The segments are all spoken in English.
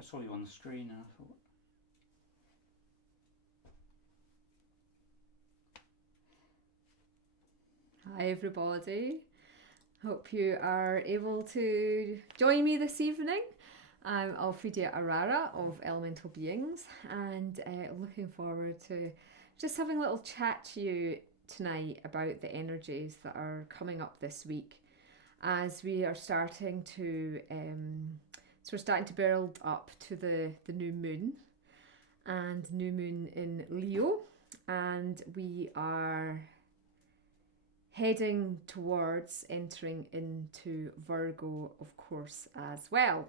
I saw you on the screen and I thought. Hi everybody, hope you are able to join me this evening. I'm Alphedia Arara of Elemental Beings and looking forward to just having a little chat to you tonight about the energies that are coming up this week as we are starting to build up to the new moon and new moon in Leo, and we are heading towards entering into Virgo, of course, as well.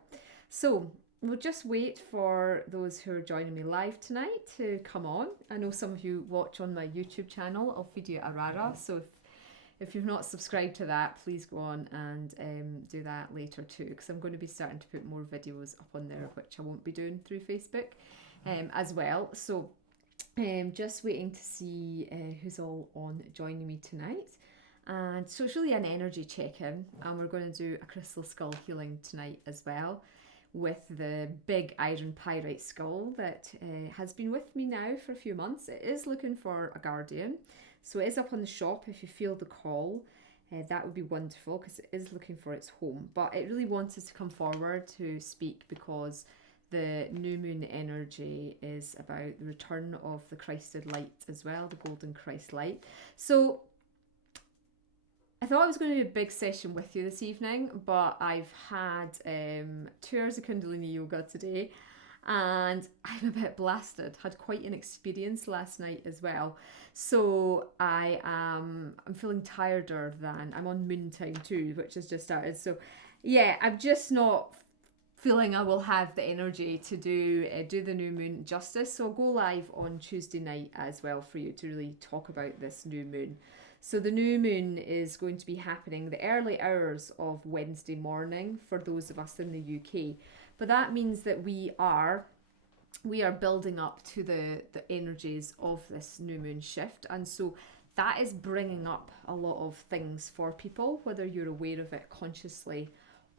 So we'll just wait for those who are joining me live tonight to come on. I know some of you watch on my YouTube channel, Alphedia Arara, so if you've not subscribed to that, please go on and do that later too, because I'm going to be starting to put more videos up on there, which I won't be doing through Facebook as well. So just waiting to see who's all on joining me tonight. And so it's really an energy check-in, and we're going to do a crystal skull healing tonight as well with the big iron pyrite skull that has been with me now for a few months. It is looking for a guardian, so it is up on the shop if you feel the call. That would be wonderful because it is looking for its home, but it really wanted to come forward to speak because the new moon energy is about the return of the Christed light as well, the golden Christ light. So I thought it was going to be a big session with you this evening, but I've had 2 hours of Kundalini yoga today and I'm a bit blasted. Had quite an experience last night as well. So I'm feeling tireder than, I'm on moon time too, which has just started. So yeah, I'm just not feeling I will have the energy to do the new moon justice. So I'll go live on Tuesday night as well for you to really talk about this new moon. So the new moon is going to be happening the early hours of Wednesday morning for those of us in the UK. But that means that we are building up to the energies of this new moon shift. And so that is bringing up a lot of things for people, whether you're aware of it consciously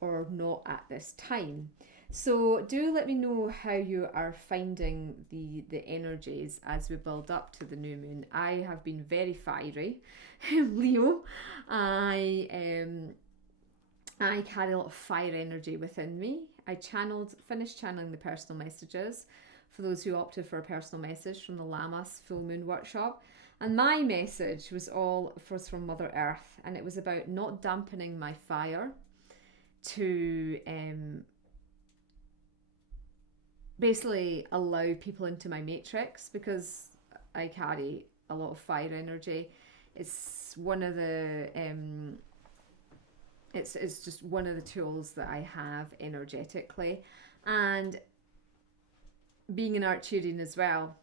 or not at this time. So do let me know how you are finding the energies as we build up to the new moon. I have been very fiery, Leo. I carry a lot of fire energy within me. I finished channeling the personal messages for those who opted for a personal message from the Lammas full moon workshop. And my message was from Mother Earth, and it was about not dampening my fire to basically allow people into my matrix, because I carry a lot of fire energy. It's one of the it's just one of the tools that I have energetically, and being an Arcturian as well,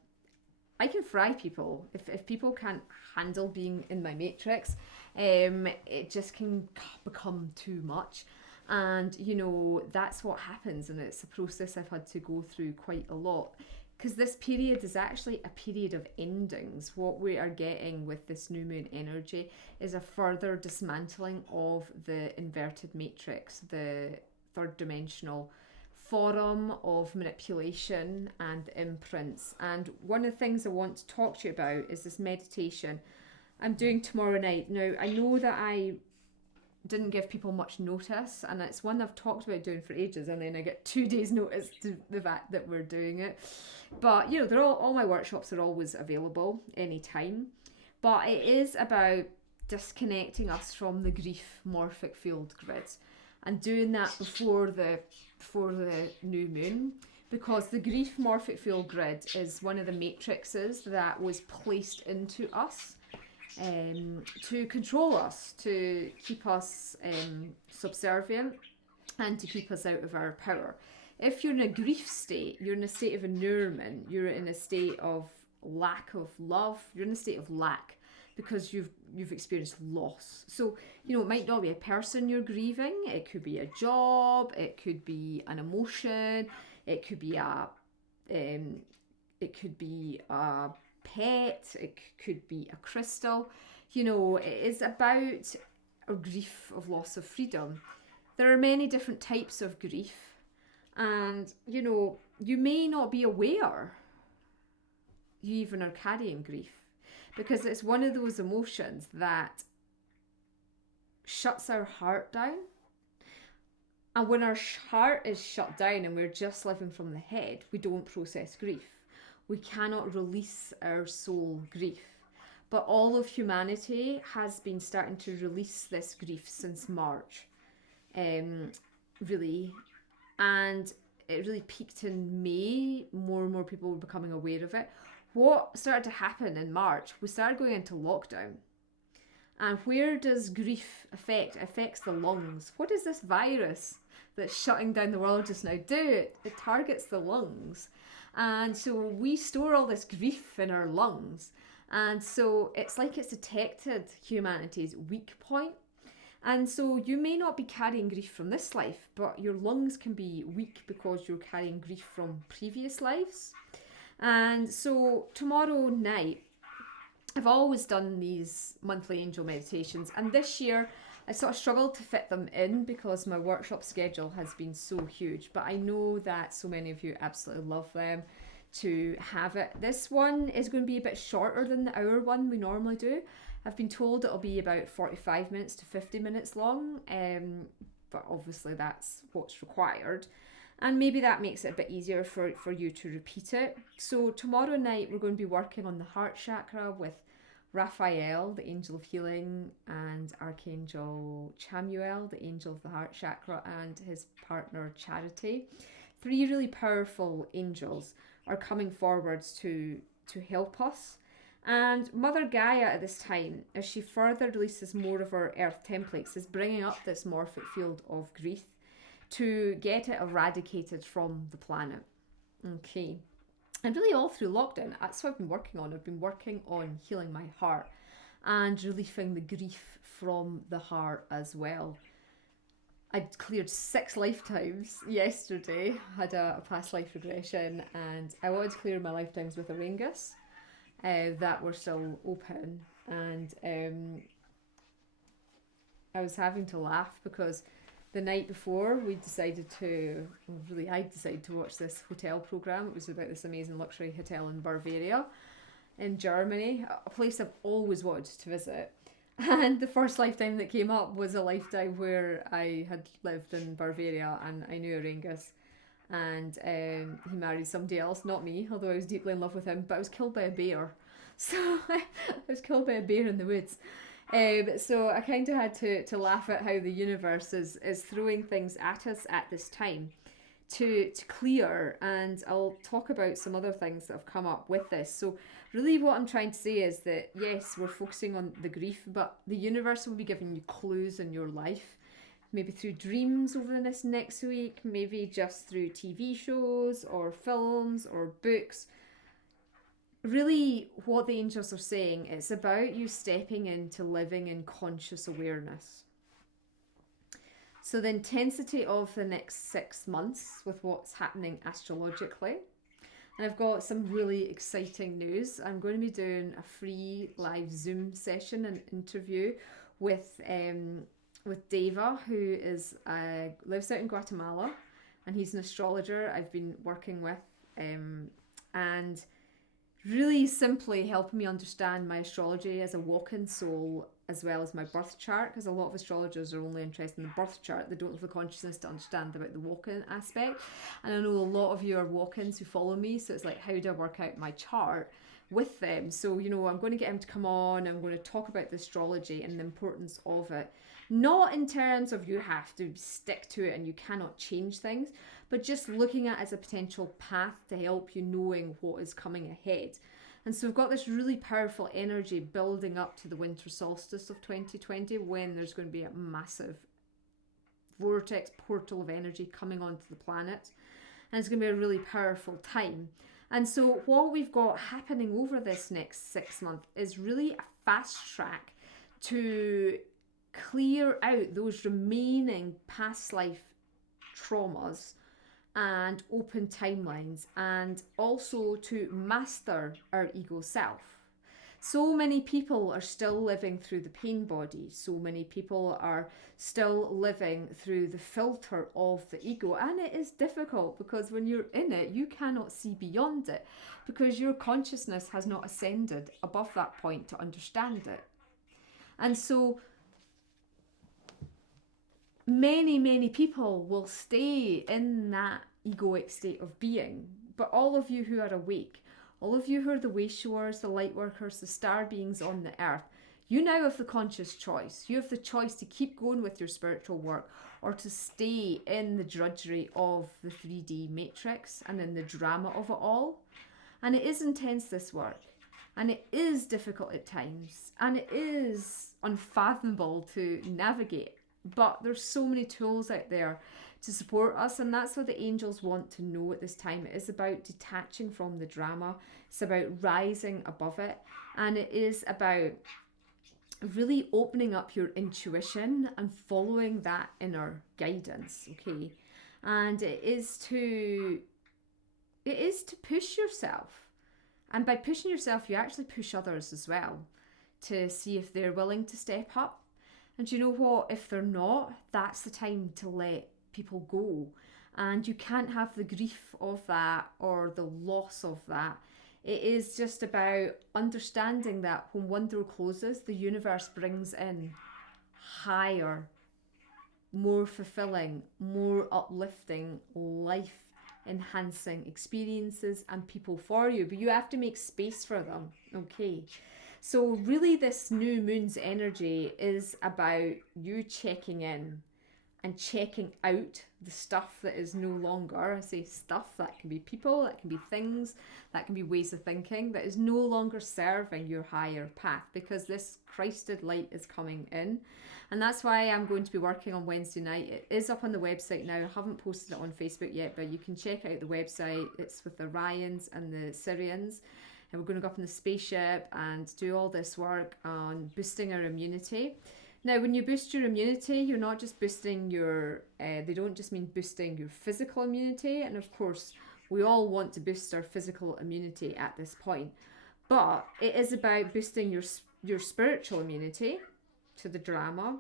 I can fry people if people can't handle being in my matrix. It just can become too much. And, you know, that's what happens, and it's a process I've had to go through quite a lot. Because this period is actually a period of endings. What we are getting with this new moon energy is a further dismantling of the inverted matrix, the third dimensional forum of manipulation and imprints. And one of the things I want to talk to you about is this meditation I'm doing tomorrow night. Now, I know that I didn't give people much notice, and it's one I've talked about doing for ages, and then I get 2 days notice to the fact that we're doing it. But you know, they're all my workshops are always available anytime. But it is about disconnecting us from the grief morphic field grid and doing that before the new moon, because the grief morphic field grid is one of the matrices that was placed into us to control us, to keep us subservient, and to keep us out of our power. If you're in a grief state, you're in a state of inurement, you're in a state of lack of love, you're in a state of lack because you've experienced loss. So, you know, it might not be a person you're grieving, it could be a job, it could be an emotion, it could be a pet, it could be a crystal. You know, it is about a grief of loss of freedom. There are many different types of grief, And, you know, you may not be aware you even are carrying grief, because it's one of those emotions that shuts our heart down. And when our heart is shut down and we're just living from the head, we don't process grief. We cannot release our soul grief. But all of humanity has been starting to release this grief since March, really. And it really peaked in May. More and more people were becoming aware of it. What started to happen in March, we started going into lockdown. And where does grief affect? It affects the lungs. What does this virus that's shutting down the world just now do? It targets the lungs. And so we store all this grief in our lungs. And so it's like it's detected humanity's weak point. And so you may not be carrying grief from this life, but your lungs can be weak because you're carrying grief from previous lives. And so tomorrow night, I've always done these monthly angel meditations, and this year I sort of struggled to fit them in because my workshop schedule has been so huge, but I know that so many of you absolutely love them to have it. This one is going to be a bit shorter than the hour one we normally do. I've been told it'll be about 45 minutes to 50 minutes long, but obviously that's what's required. And maybe that makes it a bit easier for you to repeat it. So tomorrow night we're going to be working on the heart chakra with Raphael, the angel of healing, and Archangel Chamuel, the angel of the heart chakra, and his partner Charity. 3 really powerful angels are coming forwards to help us. And Mother Gaia at this time, as she further releases more of her earth templates, is bringing up this morphic field of grief to get it eradicated from the planet. Okay. And really all through lockdown, that's what I've been working on. I've been working on healing my heart and relieving the grief from the heart as well. I cleared 6 lifetimes yesterday, had a past life regression, and I wanted to clear my lifetimes with Auraengus that were still open. And I was having to laugh because the night before I decided to watch this hotel program. It was about this amazing luxury hotel in Bavaria in Germany, a place I've always wanted to visit. And the first lifetime that came up was a lifetime where I had lived in Bavaria and I knew Auraengus, and he married somebody else, not me, although I was deeply in love with him, but I was killed by a bear. So I was killed by a bear in the woods. So I kind of had to laugh at how the universe is throwing things at us at this time to clear, and I'll talk about some other things that have come up with this. So really what I'm trying to say is that yes, we're focusing on the grief, but the universe will be giving you clues in your life, maybe through dreams over this next week, maybe just through TV shows or films or books. Really what the angels are saying, it's about you stepping into living in conscious awareness. So the intensity of the next 6 months with what's happening astrologically. And I've got some really exciting news. I'm going to be doing a free live Zoom session and interview with Deva, who is lives out in Guatemala, and he's an astrologer I've been working with, and really simply helping me understand my astrology as a walk-in soul as well as my birth chart, because a lot of astrologers are only interested in the birth chart. They don't have the consciousness to understand about the walk-in aspect. And I know a lot of you are walk-ins who follow me, so it's like, how do I work out my chart with them? So, you know, I'm going to get him to come on. I'm going to talk about the astrology and the importance of it. Not in terms of you have to stick to it and you cannot change things, but just looking at it as a potential path to help you knowing what is coming ahead. And so we've got this really powerful energy building up to the winter solstice of 2020, when there's going to be a massive vortex portal of energy coming onto the planet. And it's going to be a really powerful time. And so what we've got happening over this next 6 months is really a fast track to clear out those remaining past life traumas and open timelines, and also to master our ego self. So many people are still living through the pain body. So many people are still living through the filter of the ego. And it is difficult because when you're in it, you cannot see beyond it because your consciousness has not ascended above that point to understand it. And so many people will stay in that egoic state of being. But all of you who are awake, all of you who are the way showers, the light workers, the star beings on the earth, you now have the conscious choice. You have the choice to keep going with your spiritual work or to stay in the drudgery of the 3D matrix and in the drama of it all. And it is intense, this work. And it is difficult at times. And it is unfathomable to navigate. But there's so many tools out there to support us, and that's what the angels want to know at this time. It is about detaching from the drama. It's about rising above it, and it is about really opening up your intuition and following that inner guidance. Okay, and it is to push yourself, and by pushing yourself, you actually push others as well to see if they're willing to step up. And you know what? If they're not, that's the time to let people go. And you can't have the grief of that or the loss of that. It is just about understanding that when one door closes, the universe brings in higher, more fulfilling, more uplifting, life enhancing experiences and people for you. But you have to make space for them. Okay. So really this new moon's energy is about you checking in and checking out the stuff that is no longer, I say stuff, that can be people, that can be things, that can be ways of thinking, that is no longer serving your higher path, because this Christed light is coming in. And that's why I'm going to be working on Wednesday night. It is up on the website now. I haven't posted it on Facebook yet, but you can check out the website. It's with the Ryans and the Syrians. And we're going to go up in the spaceship and do all this work on boosting our immunity. Now, when you boost your immunity, you're not just boosting your, they don't just mean boosting your physical immunity. And of course, we all want to boost our physical immunity at this point. But it is about boosting your spiritual immunity to the drama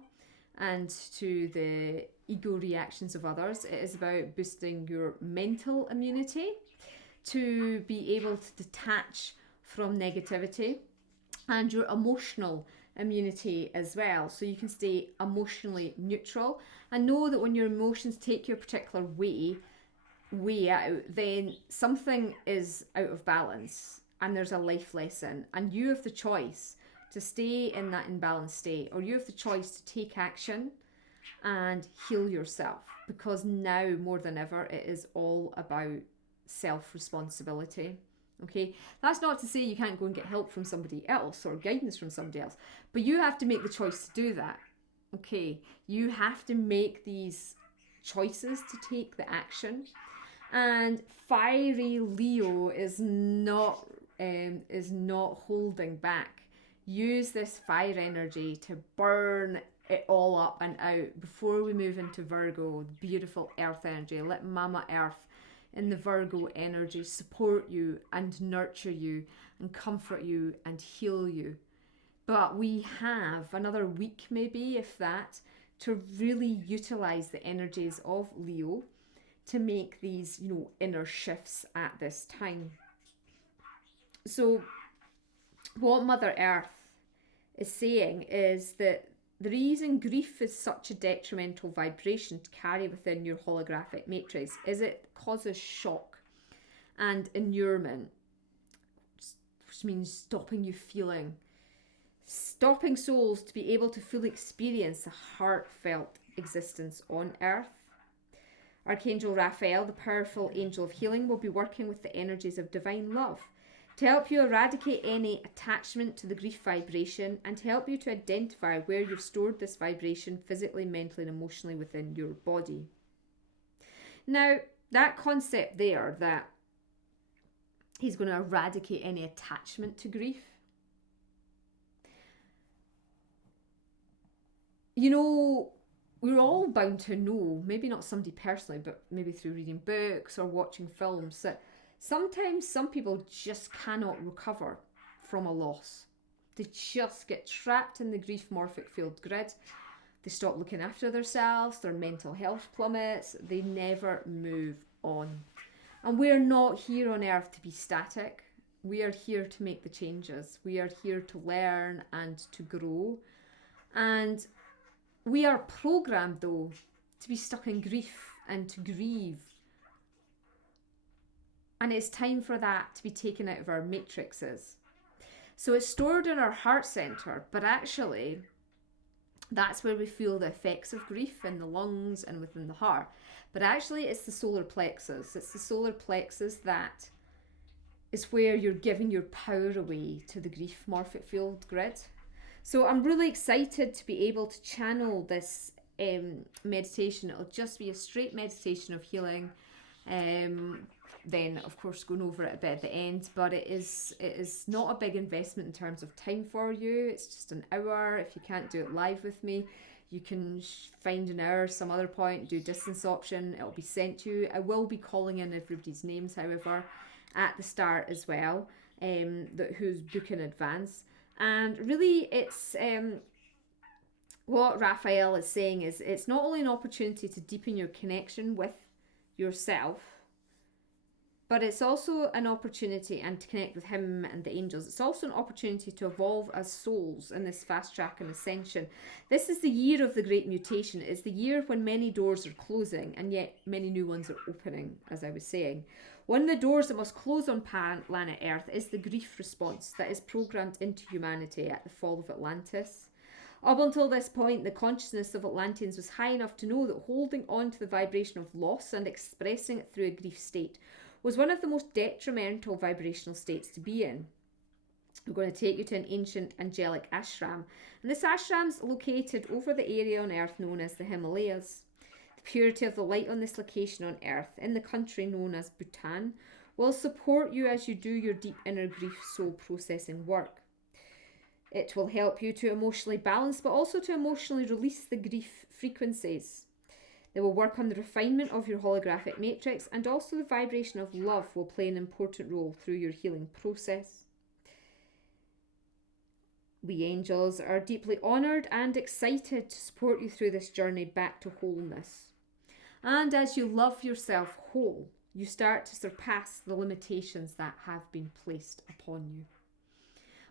and to the ego reactions of others. It is about boosting your mental immunity to be able to detach from negativity, and your emotional immunity as well, so you can stay emotionally neutral and know that when your emotions take you a particular way out, then something is out of balance and there's a life lesson, and you have the choice to stay in that imbalanced state, or you have the choice to take action and heal yourself, because now more than ever it is all about self-responsibility. Okay, that's not to say you can't go and get help from somebody else or guidance from somebody else, but you have to make the choice to do that. Okay, you have to make these choices to take the action. And fiery Leo is not holding back. Use this fire energy to burn it all up and out before we move into Virgo, the beautiful earth energy. Let Mama Earth in the Virgo energy support you and nurture you and comfort you and heal you. But we have another week, maybe, if that, to really utilize the energies of Leo to make these, inner shifts at this time. So what Mother Earth is saying is that the reason grief is such a detrimental vibration to carry within your holographic matrix is it causes shock and inurement, which means stopping souls to be able to fully experience a heartfelt existence on Earth. Archangel Raphael, the powerful angel of healing, will be working with the energies of divine love to help you eradicate any attachment to the grief vibration and to help you to identify where you've stored this vibration physically, mentally and emotionally within your body. Now, that concept there, that he's going to eradicate any attachment to grief, we're all bound to know, maybe not somebody personally, but maybe through reading books or watching films, that sometimes some people just cannot recover from a loss. They just get trapped in the grief morphic field grid. They stop looking after themselves, their mental health plummets, they never move on. And we're not here on earth to be static. We are here to make the changes. We are here to learn and to grow. And we are programmed, though, to be stuck in grief and to grieve. And it's time for that to be taken out of our matrices. So it's stored in our heart center, but actually that's where we feel the effects of grief in the lungs and within the heart. But actually it's the solar plexus. It's the solar plexus that is where you're giving your power away to the grief morphic field grid. So I'm really excited to be able to channel this meditation. It'll just be a straight meditation of healing. Then of course going over it a bit at the end, but it is not a big investment in terms of time for you. It's just an hour. If you can't do it live with me, you can find an hour some other point, do distance option, it'll be sent to you. I will be calling in everybody's names, however, at the start as well, who's booking in advance. And really it's what Raphael is saying is it's not only an opportunity to deepen your connection with yourself, but it's also an opportunity and to connect with him and the angels. It's also an opportunity to evolve as souls in this fast track and ascension. This is the year of the great mutation. It's the year when many doors are closing and yet many new ones are opening, as I was saying. One of the doors that must close on planet Earth is the grief response that is programmed into humanity at the fall of Atlantis. Up until this point, the consciousness of Atlanteans was high enough to know that holding on to the vibration of loss and expressing it through a grief state was one of the most detrimental vibrational states to be in. I'm going to take you to an ancient angelic ashram. And this ashram's located over the area on Earth known as the Himalayas. The purity of the light on this location on Earth, in the country known as Bhutan, will support you as you do your deep inner grief soul processing work. It will help you to emotionally balance, but also to emotionally release the grief frequencies. They will work on the refinement of your holographic matrix, and also the vibration of love will play an important role through your healing process. We angels are deeply honoured and excited to support you through this journey back to wholeness. And as you love yourself whole, you start to surpass the limitations that have been placed upon you.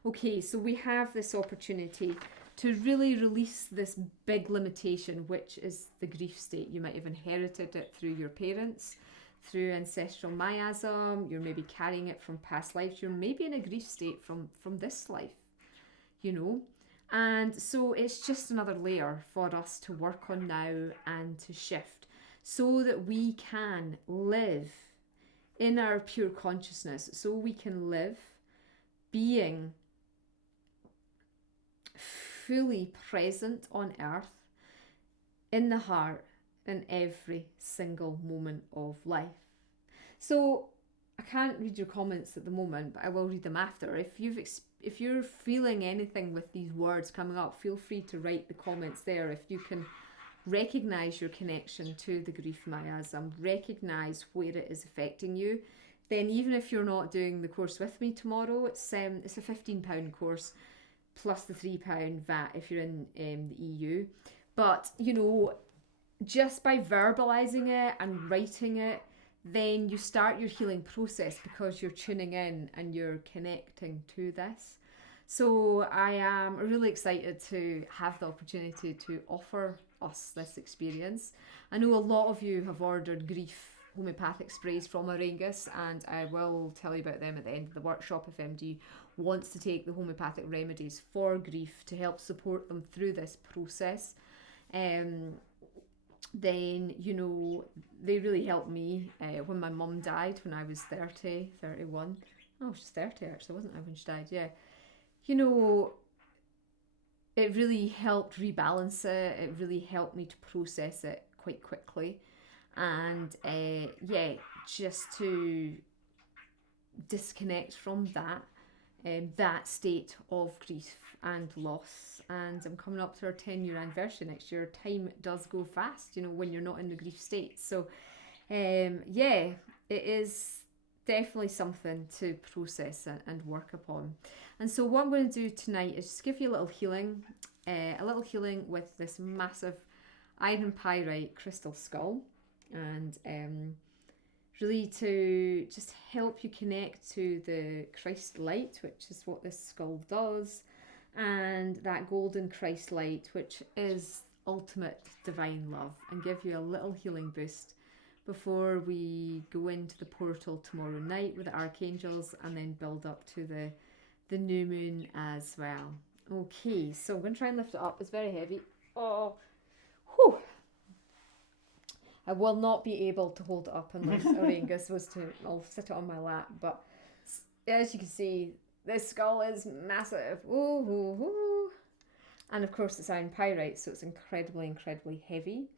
Okay, so we have this opportunity to really release this big limitation, which is the grief state. You might have inherited it through your parents, through ancestral miasm. You're maybe carrying it from past lives. You're maybe in a grief state from this life, you know. And so it's just another layer for us to work on now and to shift so that we can live in our pure consciousness, so we can live being fully present on earth, in the heart, in every single moment of life. So I can't read your comments at the moment, but I will read them after. If you're feeling anything with these words coming up, feel free to write the comments there. If you can recognize your connection to the grief miasm, recognize where it is affecting you, then even if you're not doing the course with me tomorrow, it's a £15 course plus the £3 VAT if you're in the EU. But, you know, just by verbalizing it and writing it, then you start your healing process because you're tuning in and you're connecting to this. So I am really excited to have the opportunity to offer us this experience. I know a lot of you have ordered grief homeopathic sprays from Auraengus, and I will tell you about them at the end of the workshop if MD wants to take the homeopathic remedies for grief to help support them through this process. Then, you know, they really helped me when my mum died when I was 31. Oh, I was just 30 actually, wasn't I, when she died? Yeah. You know, it really helped rebalance it. It really helped me to process it quite quickly. And yeah, just to disconnect from that state of grief and loss. And I'm coming up to our 10-year anniversary next year. Time does go fast, you know, when you're not in the grief state. So yeah, it is definitely something to process and work upon. And so what I'm going to do tonight is just give you a little healing with this massive iron pyrite crystal skull, and really to just help you connect to the Christ light, which is what this skull does, and that golden Christ light, which is ultimate divine love, and give you a little healing boost before we go into the portal tomorrow night with the archangels, and then build up to the new moon as well. Okay, so I'm going to try and lift it up. It's very heavy. Oh, whew. I will not be able to hold it up unless Auraengus was to. I'll sit it on my lap. But as you can see, this skull is massive. Ooh, ooh, ooh. And of course, it's iron pyrite, so it's incredibly, incredibly heavy.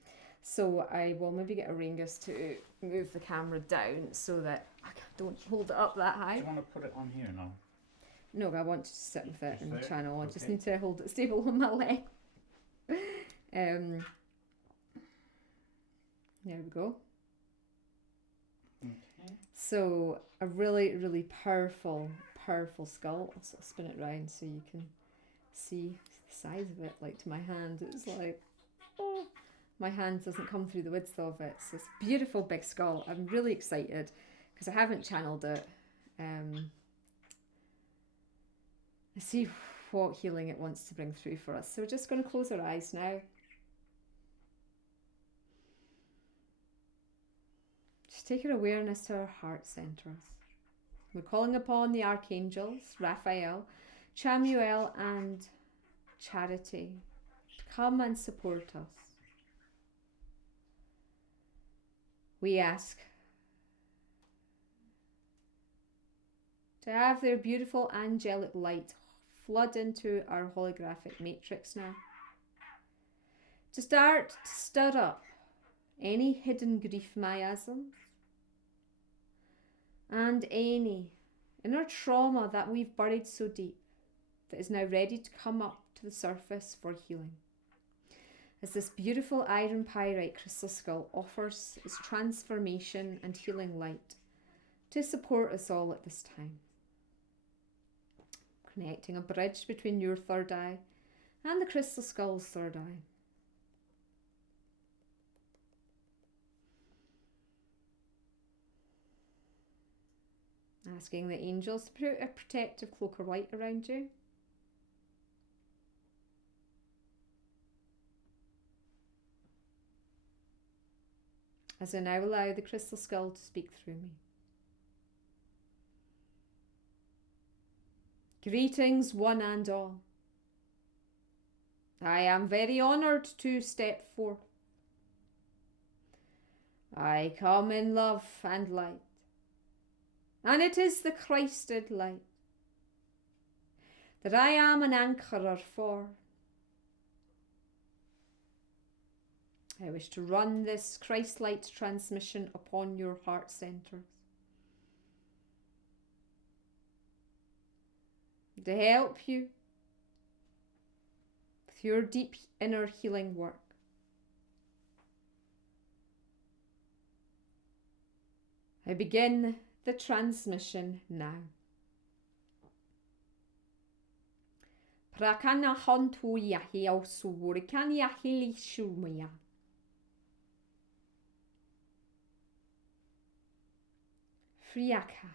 So I will maybe get Auraengus to move the camera down so that I don't hold it up that high. Do you want to put it on here now? No, I want to sit with it in the channel. I okay. just need to hold it stable on my leg. There we go. Okay. So a really, really powerful skull. I'll sort of spin it round so you can see the size of it. Like to my hand, it's like, oh, my hand doesn't come through the width of it. So it's a beautiful big skull. I'm really excited because I haven't channeled it. I see what healing it wants to bring through for us. So we're just going to close our eyes now. Just take our awareness to our heart centers. We're calling upon the archangels, Raphael, Chamuel, and Charity to come and support us. We ask to have their beautiful angelic light flood into our holographic matrix now. To start to stir up any hidden grief miasms and any inner trauma that we've buried so deep that is now ready to come up to the surface for healing. As this beautiful iron pyrite crystal skull offers its transformation and healing light to support us all at this time. Connecting a bridge between your third eye and the crystal skull's third eye. Asking the angels to put a protective cloak of light around you. As I now allow the crystal skull to speak through me. Greetings, one and all. I am very honoured to step forth. I come in love and light, and it is the Christed light that I am an anchorer for. I wish to run this Christ light transmission upon your heart centres, to help you with your deep inner healing work. I begin the transmission now. Prakana hontu yahi au suwurikan yahi li shumaya. Friaka.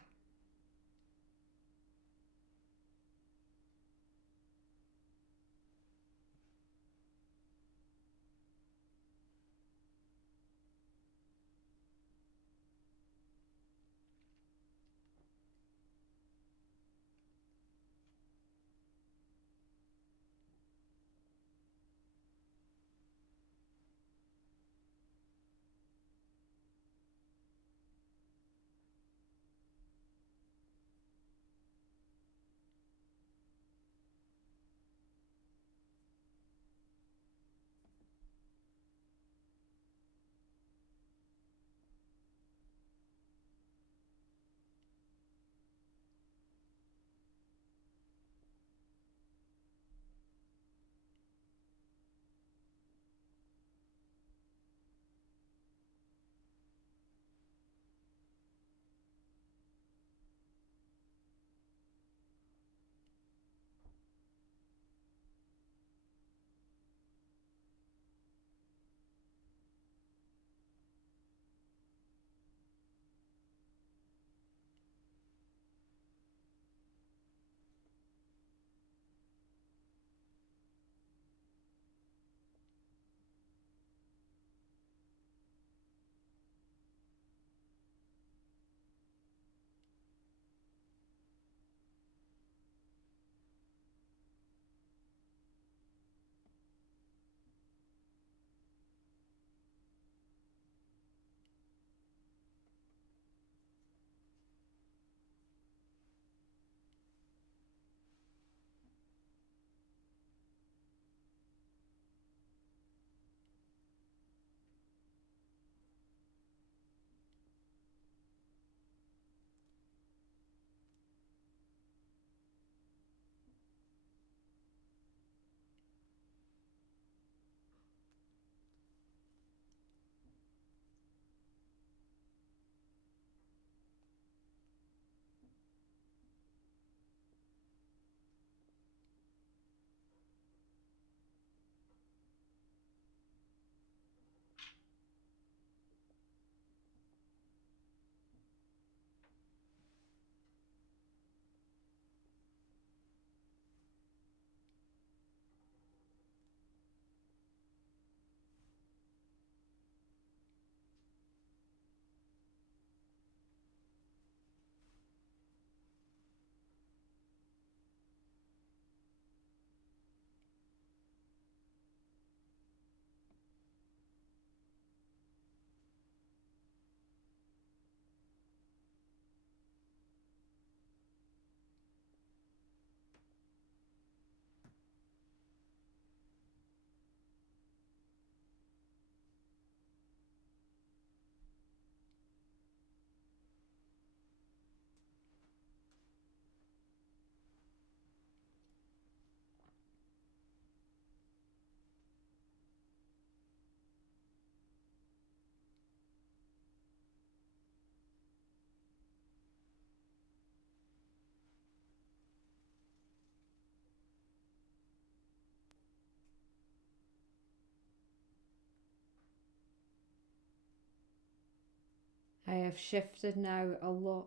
I have shifted now a lot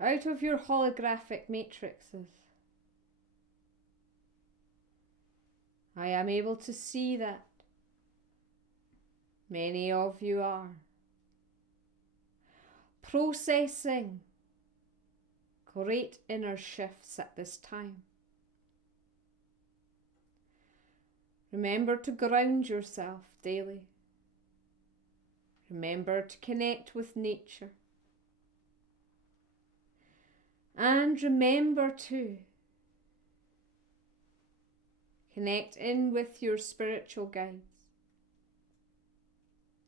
out of your holographic matrices. I am able to see that many of you are processing great inner shifts at this time. Remember to ground yourself daily. Remember to connect with nature. And remember to connect in with your spiritual guides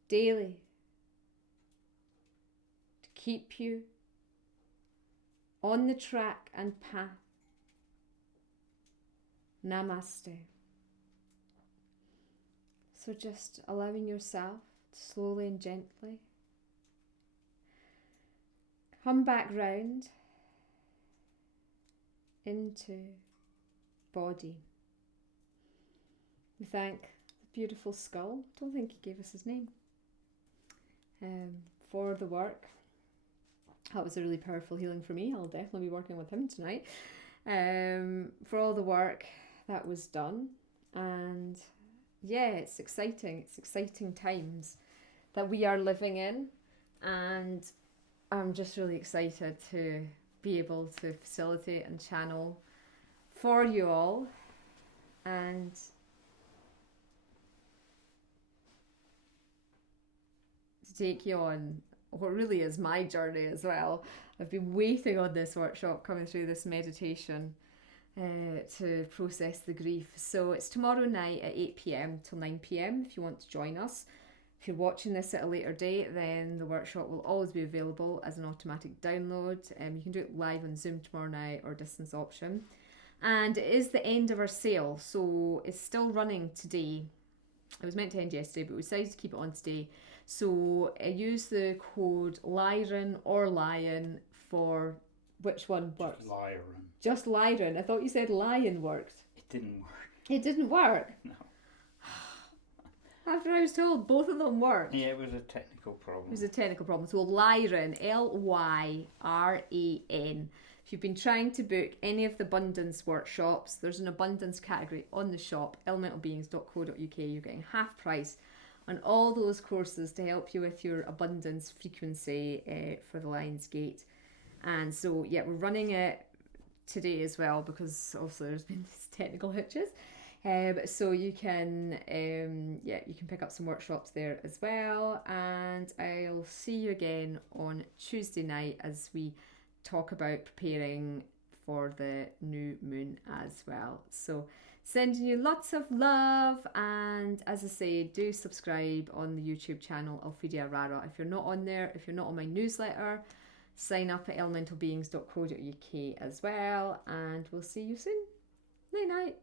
daily to keep you on the track and path. Namaste. So just allowing yourself to slowly and gently come back round into body. We thank the beautiful skull, don't think he gave us his name, for the work. That was a really powerful healing for me. I'll definitely be working with him tonight. For all the work that was done. And yeah, it's exciting times that we are living in, and I'm just really excited to be able to facilitate and channel for you all, and to take you on what really is my journey as well. I've been waiting on this workshop, coming through this meditation to process the grief. So it's tomorrow night at 8 p.m. till 9 p.m. if you want to join us. If you're watching this at a later date, then the workshop will always be available as an automatic download. You can do it live on Zoom tomorrow night or distance option. And it is the end of our sale, so it's still running today. It was meant to end yesterday, but we decided to keep it on today. So use the code LYRAN or LION for which one works? Just Lyran. Just Lyran. I thought you said lion worked. It didn't work. It didn't work? No. After I was told both of them worked. Yeah, it was a technical problem. It was a technical problem. So Lyran, Lyran. If you've been trying to book any of the abundance workshops, there's an abundance category on the shop, elementalbeings.co.uk. You're getting half price on all those courses to help you with your abundance frequency for the Lion's Gate. And so, yeah, we're running it today as well because also there's been these technical hitches. So you can, you can pick up some workshops there as well. And I'll see you again on Tuesday night as we talk about preparing for the new moon as well. So sending you lots of love, and as I say, do subscribe on the YouTube channel Alphedia Arara. If you're not on there, if you're not on my newsletter, sign up at elementalbeings.co.uk as well, and we'll see you soon. Night night.